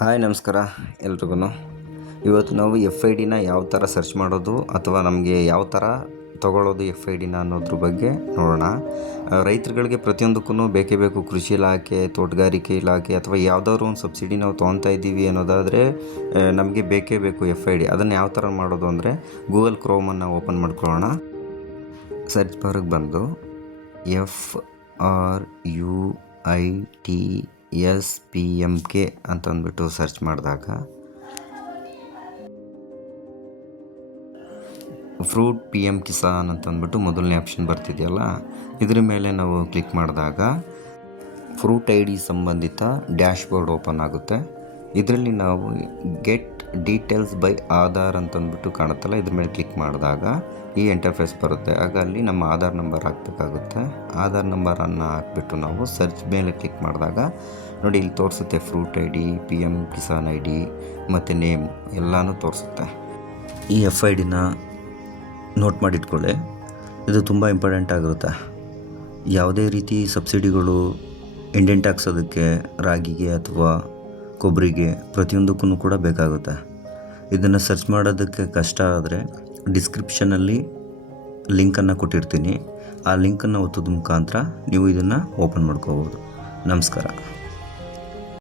Hi, ನಮಸ್ಕಾರ ಎಲ್ರಿಗೂ ಇವತ್ತು ನಾವು ಎಫ್ ಐ ಡಿನ ಯಾವ ಥರ ಸರ್ಚ್ ಮಾಡೋದು ಅಥವಾ ನಮಗೆ ಯಾವ ಥರ ತೊಗೊಳ್ಳೋದು ಎಫ್ ಐ ಡಿನ ಅನ್ನೋದ್ರ ಬಗ್ಗೆ ನೋಡೋಣ. ರೈತರುಗಳಿಗೆ ಪ್ರತಿಯೊಂದಕ್ಕೂ ಬೇಕೇ ಬೇಕು ಕೃಷಿ ಇಲಾಖೆ, ತೋಟಗಾರಿಕೆ ಇಲಾಖೆ ಅಥವಾ ಯಾವುದಾದ್ರು ಒಂದು ಸಬ್ಸಿಡಿ ನಾವು ತೊಗೊತಾ ಇದ್ದೀವಿ ಅನ್ನೋದಾದರೆ ನಮಗೆ ಬೇಕೇ ಬೇಕು ಎಫ್ ಐ ಡಿ ಅದನ್ನು ಯಾವ ಥರ ಮಾಡೋದು ಅಂದರೆ ಗೂಗಲ್ ಕ್ರೋಮನ್ನು ಓಪನ್ ಮಾಡ್ಕೊಳ್ಳೋಣ. ಸರ್ಚ್ ಬಾರಿಗೆ ಬಂದು F R U I T S P M K ಅಂತ ಅಂದ್ಬಿಟ್ಟು ಸರ್ಚ್ ಮಾಡಿದಾಗ ಫ್ರೂಟ್ ಪಿ ಎಂ ಕಿಸಾನ್ ಅಂತ ಅಂದ್ಬಿಟ್ಟು ಮೊದಲನೇ ಆಪ್ಷನ್ ಬರ್ತಿದೆಯಲ್ಲ, ಇದ್ರ ಮೇಲೆ ನಾವು ಕ್ಲಿಕ್ ಮಾಡಿದಾಗ ಫ್ರೂಟ್ ಐ ಡಿ ಸಂಬಂಧಿತ ಡ್ಯಾಶ್ ಬೋರ್ಡ್ ಓಪನ್ ಆಗುತ್ತೆ. ಇದರಲ್ಲಿ ನಾವು ಗೆಟ್ ಡೀಟೇಲ್ಸ್ ಬೈ ಆಧಾರ್ ಅಂತಂದ್ಬಿಟ್ಟು ಕಾಣುತ್ತಲ್ಲ, ಇದ್ರ ಮೇಲೆ ಕ್ಲಿಕ್ ಮಾಡಿದಾಗ ಈ ಇಂಟರ್ಫೇಸ್ ಬರುತ್ತೆ. ಆಗ ಅಲ್ಲಿ ನಮ್ಮ ಆಧಾರ್ ನಂಬರ್ ಹಾಕಬೇಕಾಗುತ್ತೆ. ಆಧಾರ್ ನಂಬರನ್ನು ಹಾಕ್ಬಿಟ್ಟು ನಾವು ಸರ್ಚ್ ಮೇಲೆ ಕ್ಲಿಕ್ ಮಾಡಿದಾಗ ನೋಡಿ, ಇಲ್ಲಿ ತೋರಿಸುತ್ತೆ fruit I D P M Kisan I D ಮತ್ತು ನೇಮ್ ಎಲ್ಲನೂ ತೋರಿಸುತ್ತೆ. ಈ ಎಫ್ ಐ ಡಿನ ನೋಟ್ ಮಾಡಿಟ್ಕೊಳ್ಳಿ. ಇದು ತುಂಬ ಇಂಪಾರ್ಟೆಂಟ್ ಆಗಿರುತ್ತೆ. ಯಾವುದೇ ರೀತಿ ಸಬ್ಸಿಡಿಗಳು ಇಂಡೆಂಟ್ ಹಾಕ್ಸೋದಕ್ಕೆ ರಾಗಿಗೆ ಅಥವಾ ಕೊಬ್ಬರಿಗೆ ಪ್ರತಿಯೊಂದಕ್ಕೂ ಕೂಡ ಬೇಕಾಗುತ್ತೆ. ಇದನ್ನು ಸರ್ಚ್ ಮಾಡೋದಕ್ಕೆ ಕಷ್ಟ ಆದರೆ ಡಿಸ್ಕ್ರಿಪ್ಷನಲ್ಲಿ ಲಿಂಕನ್ನು ಕೊಟ್ಟಿರ್ತೀನಿ. ಆ ಲಿಂಕನ್ನು ಒತ್ತದ ಮುಖಾಂತರ ನೀವು ಇದನ್ನು ಓಪನ್ ಮಾಡ್ಕೋಬೋದು. ನಮಸ್ಕಾರ.